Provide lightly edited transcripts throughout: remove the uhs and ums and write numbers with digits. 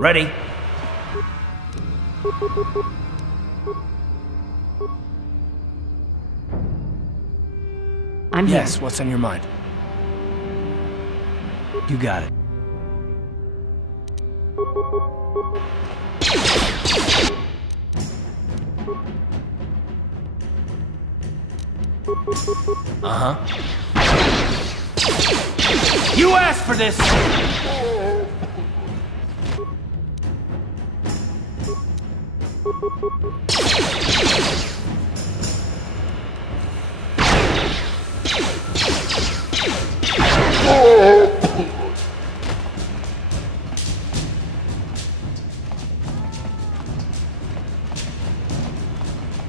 Ready? I'm here. Yes, what's on your mind? You got it. Uh-huh. You asked for this!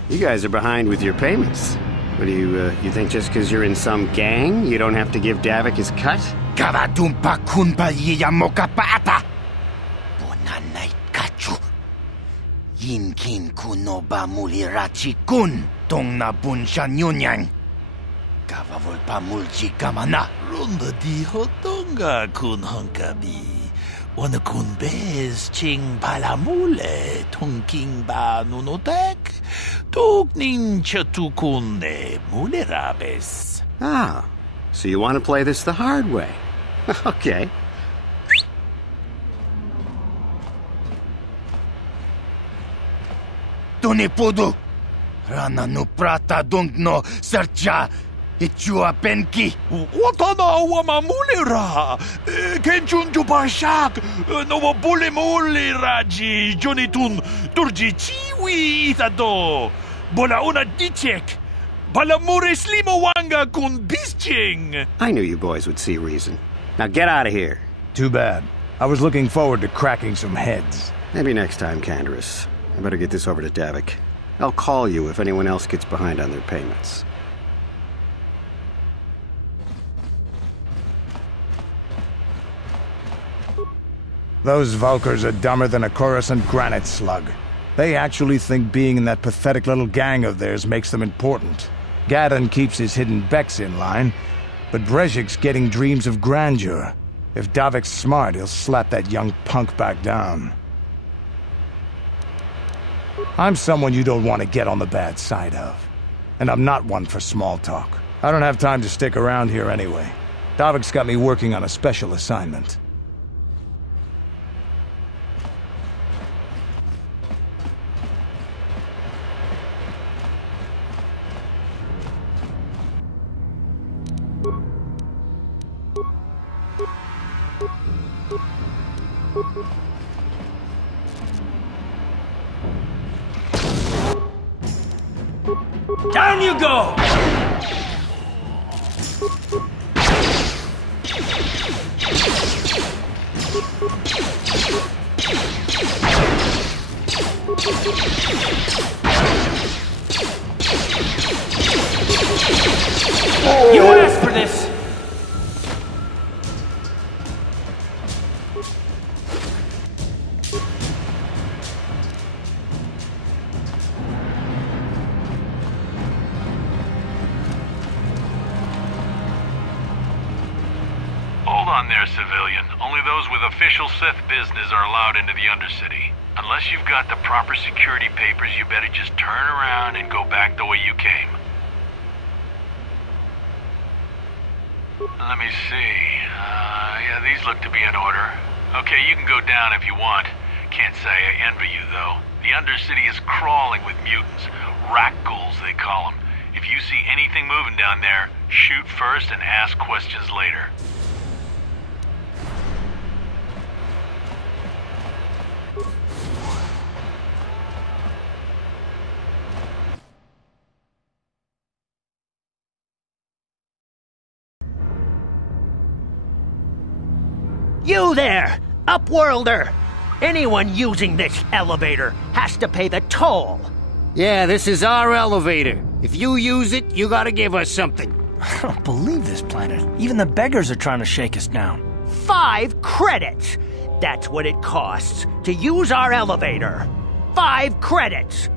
You guys are behind with your payments. What do you think just because you're in some gang, you don't have to give Davik his cut? Karadumpa kunpa yiyamoka paata! Bonanay kachu. Yinkin kunoba mulirachi kun tong na bunsha nyunyang. Kavavulpa mulchi kamana. Runda di hotonga kun honkabi. Wana kun bez ching palamule tongking ba nunotek. Tuk nin chatukune mulerabes. Ah, so you want to play this the hard way. Okay. Tunipudu. Rana no prata dungno sercha. Ichua penki. Watana wama mulera. Kenchun jubashak. No bule mule raji. Jonitun turji chiwi itado. Bola una dichek. Balamure slimo wanga kun bisching. I knew you boys would see reason. Now get out of here. Too bad. I was looking forward to cracking some heads. Maybe next time, Canderous. I better get this over to Davik. I'll call you if anyone else gets behind on their payments. Those Vulkars are dumber than a Coruscant granite slug. They actually think being in that pathetic little gang of theirs makes them important. Gadon keeps his Hidden Beks in line, but Brezhik's getting dreams of grandeur. If Davik's smart, he'll slap that young punk back down. I'm someone you don't want to get on the bad side of. And I'm not one for small talk. I don't have time to stick around here anyway. Davik's got me working on a special assignment. Down you go! You asked for this! Hold on there, civilian. Only those with official Sith business are allowed into the Undercity. Unless you've got the proper security papers, you better just turn around and go back the way you came. Let me see. Yeah, these look to be in order. Okay, you can go down if you want. Can't say I envy you, though. The Undercity is crawling with mutants. Rat ghouls, they call them. If you see anything moving down there, shoot first and ask questions later. You there, Upworlder! Anyone using this elevator has to pay the toll. Yeah, this is our elevator. If you use it, you gotta give us something. I don't believe this planet. Even the beggars are trying to shake us down. 5 credits! That's what it costs to use our elevator. 5 credits!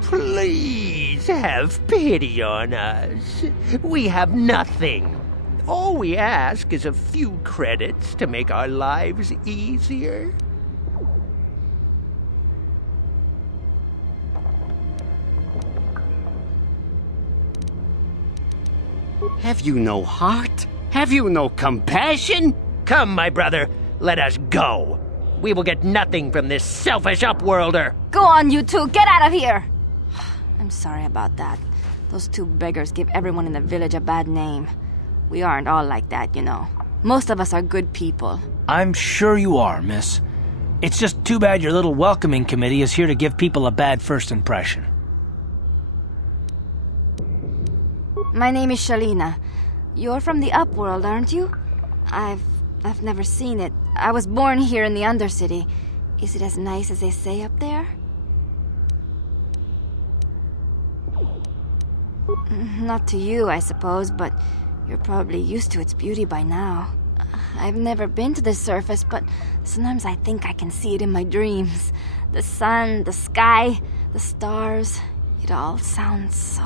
Please have pity on us. We have nothing. All we ask is a few credits to make our lives easier. Have you no heart? Have you no compassion? Come, my brother, let us go. We will get nothing from this selfish upworlder. Go on, you two, get out of here! I'm sorry about that. Those two beggars give everyone in the village a bad name. We aren't all like that, you know. Most of us are good people. I'm sure you are, miss. It's just too bad your little welcoming committee is here to give people a bad first impression. My name is Shalina. You're from the Upworld, aren't you? I've never seen it. I was born here in the Undercity. Is it as nice as they say up there? Not to you, I suppose, but you're probably used to its beauty by now. I've never been to the surface, but sometimes I think I can see it in my dreams. The sun, the sky, the stars. It all sounds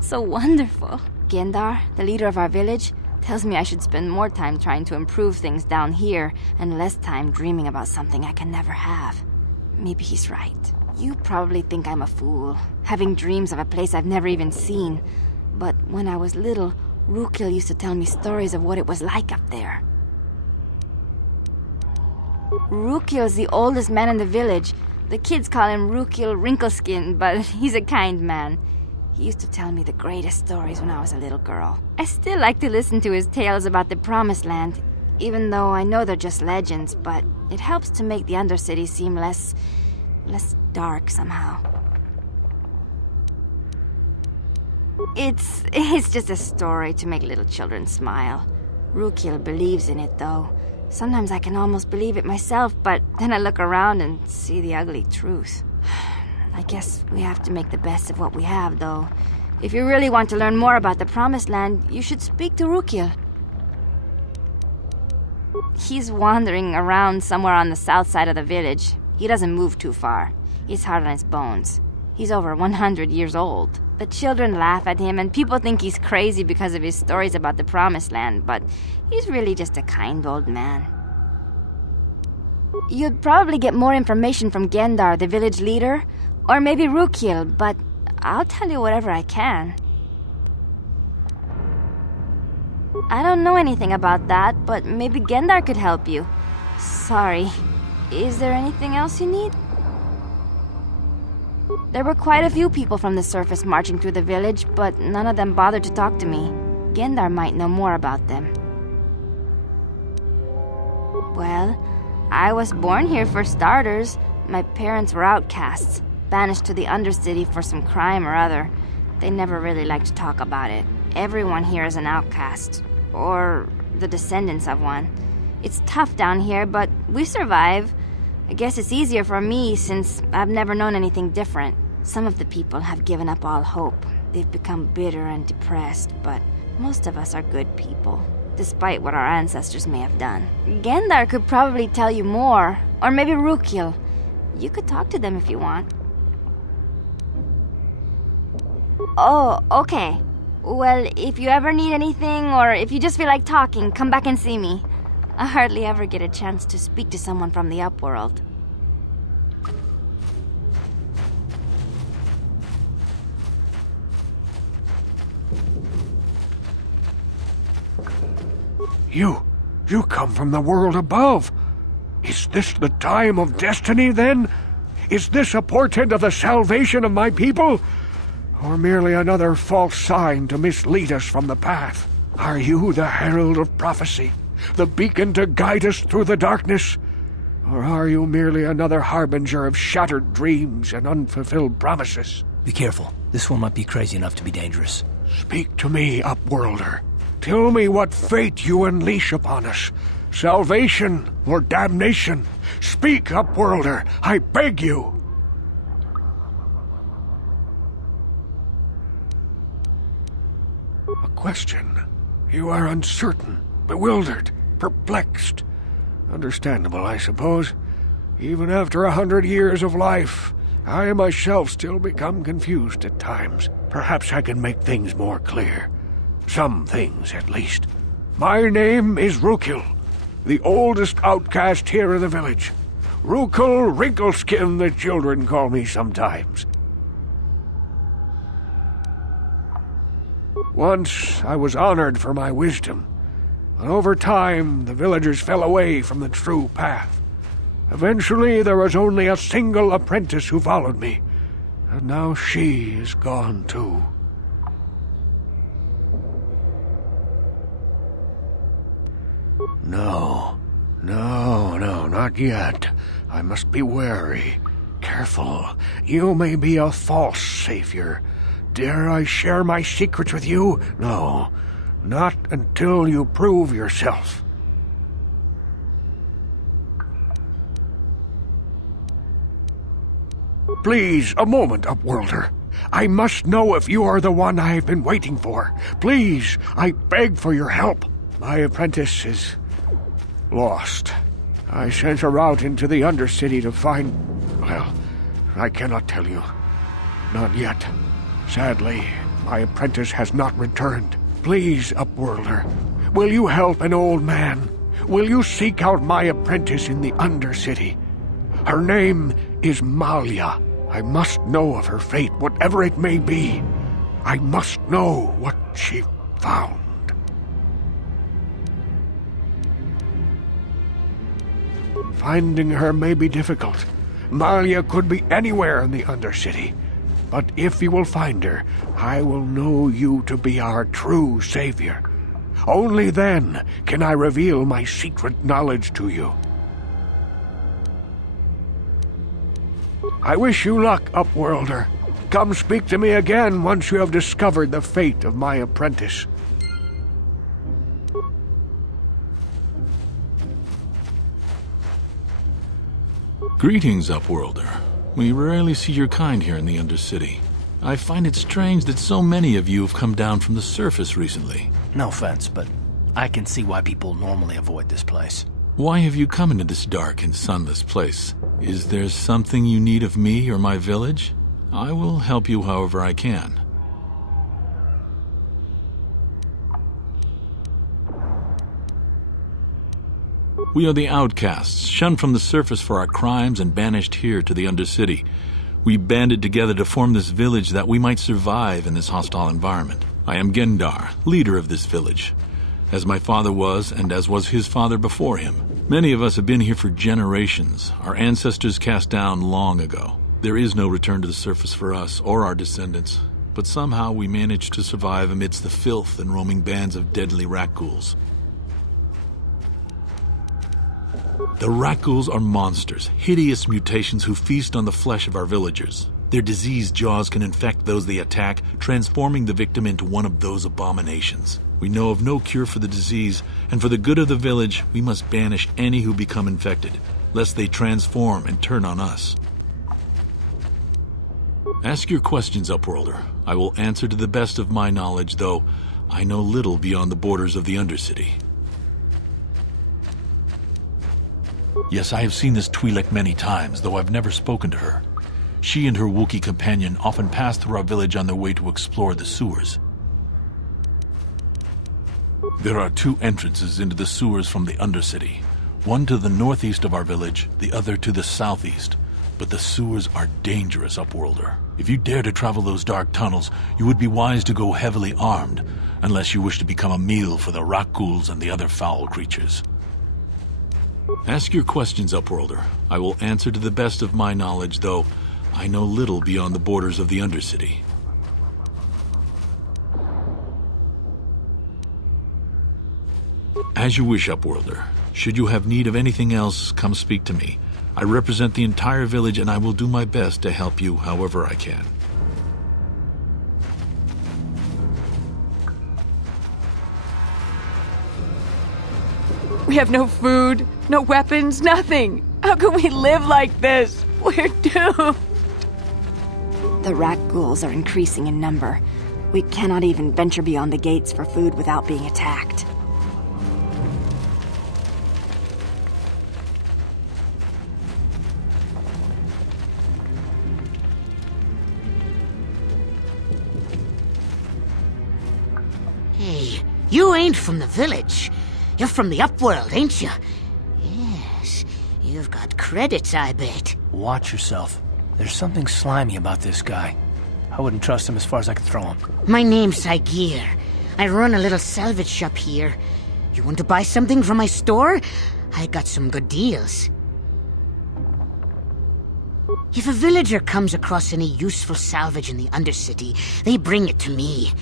so wonderful. Gendar, the leader of our village, tells me I should spend more time trying to improve things down here and less time dreaming about something I can never have. Maybe he's right. You probably think I'm a fool, having dreams of a place I've never even seen. But when I was little, Rukil used to tell me stories of what it was like up there. Rukil's the oldest man in the village. The kids call him Rukil Wrinkleskin, but he's a kind man. He used to tell me the greatest stories when I was a little girl. I still like to listen to his tales about the Promised Land, even though I know they're just legends, but it helps to make the Undercity seem less dark somehow. It's just a story to make little children smile. Rukil believes in it, though. Sometimes I can almost believe it myself, but then I look around and see the ugly truth. I guess we have to make the best of what we have, though. If you really want to learn more about the Promised Land, you should speak to Rukil. He's wandering around somewhere on the south side of the village. He doesn't move too far. He's hard on his bones. He's over 100 years old. The children laugh at him, and people think he's crazy because of his stories about the Promised Land, but he's really just a kind old man. You'd probably get more information from Gendar, the village leader, or maybe Rukil, but I'll tell you whatever I can. I don't know anything about that, but maybe Gendar could help you. Sorry. Is there anything else you need? There were quite a few people from the surface marching through the village, but none of them bothered to talk to me. Gendar might know more about them. Well, I was born here for starters. My parents were outcasts, banished to the Undercity for some crime or other. They never really liked to talk about it. Everyone here is an outcast, or the descendants of one. It's tough down here, but we survive. I guess it's easier for me since I've never known anything different. Some of the people have given up all hope. They've become bitter and depressed, but most of us are good people, despite what our ancestors may have done. Gendar could probably tell you more, or maybe Rukil. You could talk to them if you want. Oh, okay. Well, if you ever need anything, or if you just feel like talking, come back and see me. I hardly ever get a chance to speak to someone from the Upworld. You come from the world above. Is this the time of destiny, then? Is this a portent of the salvation of my people? Or merely another false sign to mislead us from the path? Are you the herald of prophecy, the beacon to guide us through the darkness? Or are you merely another harbinger of shattered dreams and unfulfilled promises? Be careful. This one might be crazy enough to be dangerous. Speak to me, Upworlder. Tell me what fate you unleash upon us. Salvation or damnation? Speak, Upworlder, I beg you. A question. You are uncertain, bewildered, perplexed. Understandable, I suppose. Even after 100 years of life, I myself still become confused at times. Perhaps I can make things more clear. Some things, at least. My name is Rukil, the oldest outcast here in the village. Rukil Wrinkleskin, the children call me sometimes. Once I was honored for my wisdom, but over time the villagers fell away from the true path. Eventually there was only a single apprentice who followed me, and now she is gone too. No, not yet. I must be wary. Careful. You may be a false savior. Dare I share my secrets with you? No, not until you prove yourself. Please, a moment, Upworlder. I must know if you are the one I have been waiting for. Please, I beg for your help. My apprentice is lost. I sent her out into the Undercity to find... well, I cannot tell you. Not yet. Sadly, my apprentice has not returned. Please, Upworlder, will you help an old man? Will you seek out my apprentice in the Undercity? Her name is Malia. I must know of her fate, whatever it may be. I must know what she found. Finding her may be difficult. Malia could be anywhere in the Undercity. But if you will find her, I will know you to be our true savior. Only then can I reveal my secret knowledge to you. I wish you luck, Upworlder. Come speak to me again once you have discovered the fate of my apprentice. Greetings, Upworlder. We rarely see your kind here in the Undercity. I find it strange that so many of you have come down from the surface recently. No offense, but I can see why people normally avoid this place. Why have you come into this dark and sunless place? Is there something you need of me or my village? I will help you however I can. We are the outcasts, shunned from the surface for our crimes and banished here to the Undercity. We banded together to form this village that we might survive in this hostile environment. I am Gendar, leader of this village, as my father was and as was his father before him. Many of us have been here for generations, our ancestors cast down long ago. There is no return to the surface for us or our descendants, but somehow we managed to survive amidst the filth and roaming bands of deadly rat ghouls. The rat ghouls are monsters, hideous mutations who feast on the flesh of our villagers. Their diseased jaws can infect those they attack, transforming the victim into one of those abominations. We know of no cure for the disease, and for the good of the village, we must banish any who become infected, lest they transform and turn on us. Ask your questions, Upworlder. I will answer to the best of my knowledge, though I know little beyond the borders of the Undercity. Yes, I have seen this Twi'lek many times, though I've never spoken to her. She and her Wookiee companion often pass through our village on their way to explore the sewers. There are two entrances into the sewers from the Undercity. One to the northeast of our village, the other to the southeast. But the sewers are dangerous, Upworlder. If you dare to travel those dark tunnels, you would be wise to go heavily armed, unless you wish to become a meal for the rat ghouls and the other foul creatures. Ask your questions, Upworlder. I will answer to the best of my knowledge, though I know little beyond the borders of the Undercity. As you wish, Upworlder. Should you have need of anything else, come speak to me. I represent the entire village, and I will do my best to help you however I can. We have no food, no weapons, nothing. How can we live like this? We're doomed. The rat ghouls are increasing in number. We cannot even venture beyond the gates for food without being attacked. Hey, You ain't from the village. You're from the Upworld, ain't you? Yes, you've got credits, I bet. Watch yourself. There's something slimy about this guy. I wouldn't trust him as far as I could throw him. My name's Saigir. I run a little salvage shop here. You want to buy something from my store? I got some good deals. If a villager comes across any useful salvage in the Undercity, they bring it to me.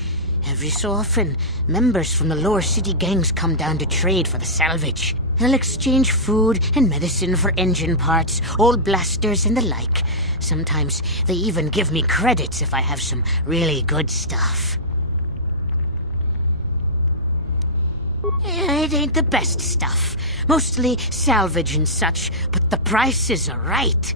Every so often, members from the lower city gangs come down to trade for the salvage. They'll exchange food and medicine for engine parts, old blasters and the like. Sometimes they even give me credits if I have some really good stuff. It ain't the best stuff. Mostly salvage and such, but the prices are right.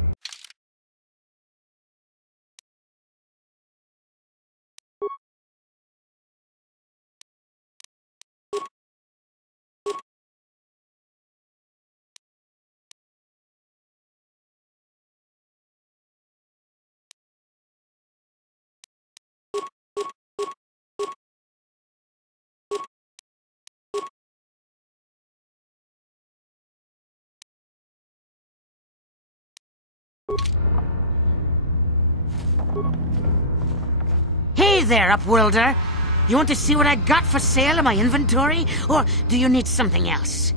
Hey there, Upworlder! You want to see what I got for sale in my inventory? Or do you need something else?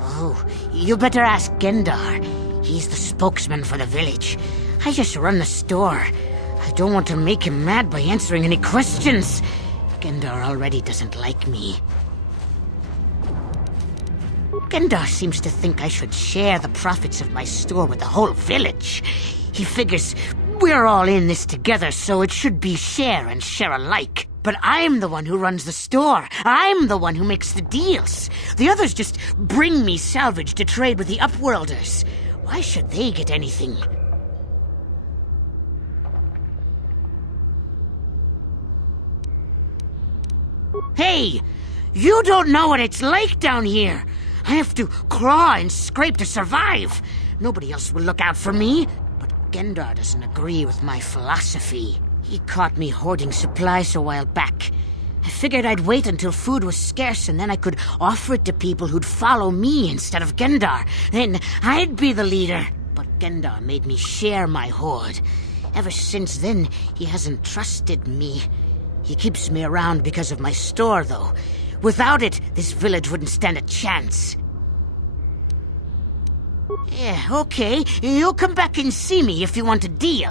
Oh, you better ask Gendar. He's the spokesman for the village. I just run the store. I don't want to make him mad by answering any questions. Gendar already doesn't like me. Gendar seems to think I should share the profits of my store with the whole village. He figures we're all in this together, so it should be share and share alike. But I'm the one who runs the store. I'm the one who makes the deals. The others just bring me salvage to trade with the Upworlders. Why should they get anything? Hey! You don't know what it's like down here! I have to claw and scrape to survive! Nobody else will look out for me! But Gendar doesn't agree with my philosophy. He caught me hoarding supplies a while back. I figured I'd wait until food was scarce and then I could offer it to people who'd follow me instead of Gendar. Then I'd be the leader. But Gendar made me share my hoard. Ever since then, he hasn't trusted me. He keeps me around because of my store, though. Without it, this village wouldn't stand a chance. Yeah, okay. You'll come back and see me if you want a deal.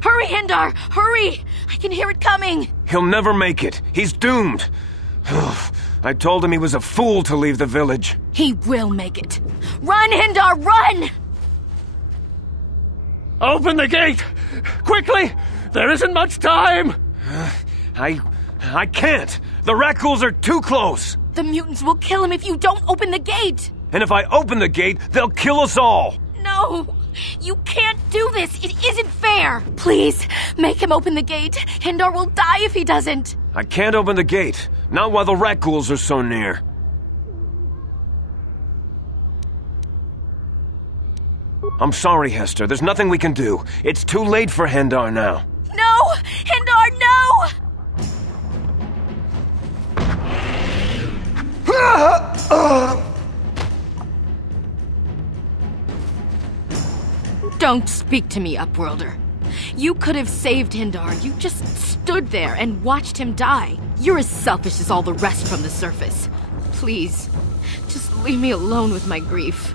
Hurry, Hindar! Hurry! I can hear it coming! He'll never make it. He's doomed. I told him he was a fool to leave the village. He will make it. Run, Hindar, run! Open the gate! Quickly! There isn't much time! I can't! The Rakghouls are too close! The mutants will kill him if you don't open the gate! And if I open the gate, they'll kill us all! No! You can't do this! It isn't fair! Please, make him open the gate! Hindar will die if he doesn't! I can't open the gate. Not while the Rakghouls are so near. I'm sorry, Hester. There's nothing we can do. It's too late for Hindar now. No! Hindar, no! Don't speak to me, Upworlder. You could have saved Hindar. You just stood there and watched him die. You're as selfish as all the rest from the surface. Please, just leave me alone with my grief.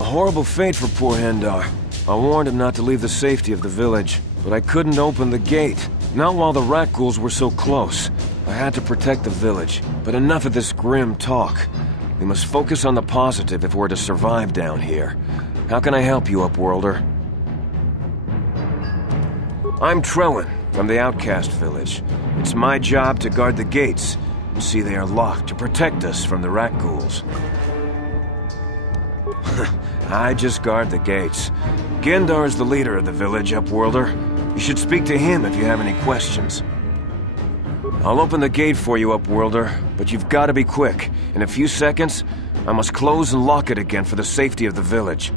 A horrible fate for poor Hindar. I warned him not to leave the safety of the village, but I couldn't open the gate. Not while the Rakghouls were so close. I had to protect the village, but enough of this grim talk. We must focus on the positive if we're to survive down here. How can I help you, Upworlder? I'm Trellin, from the Outcast Village. It's my job to guard the gates, and see they are locked to protect us from the Rakghouls. I just guard the gates. Gendar is the leader of the village, Upworlder. You should speak to him if you have any questions. I'll open the gate for you, Upworlder, but you've got to be quick. In a few seconds, I must close and lock it again for the safety of the village.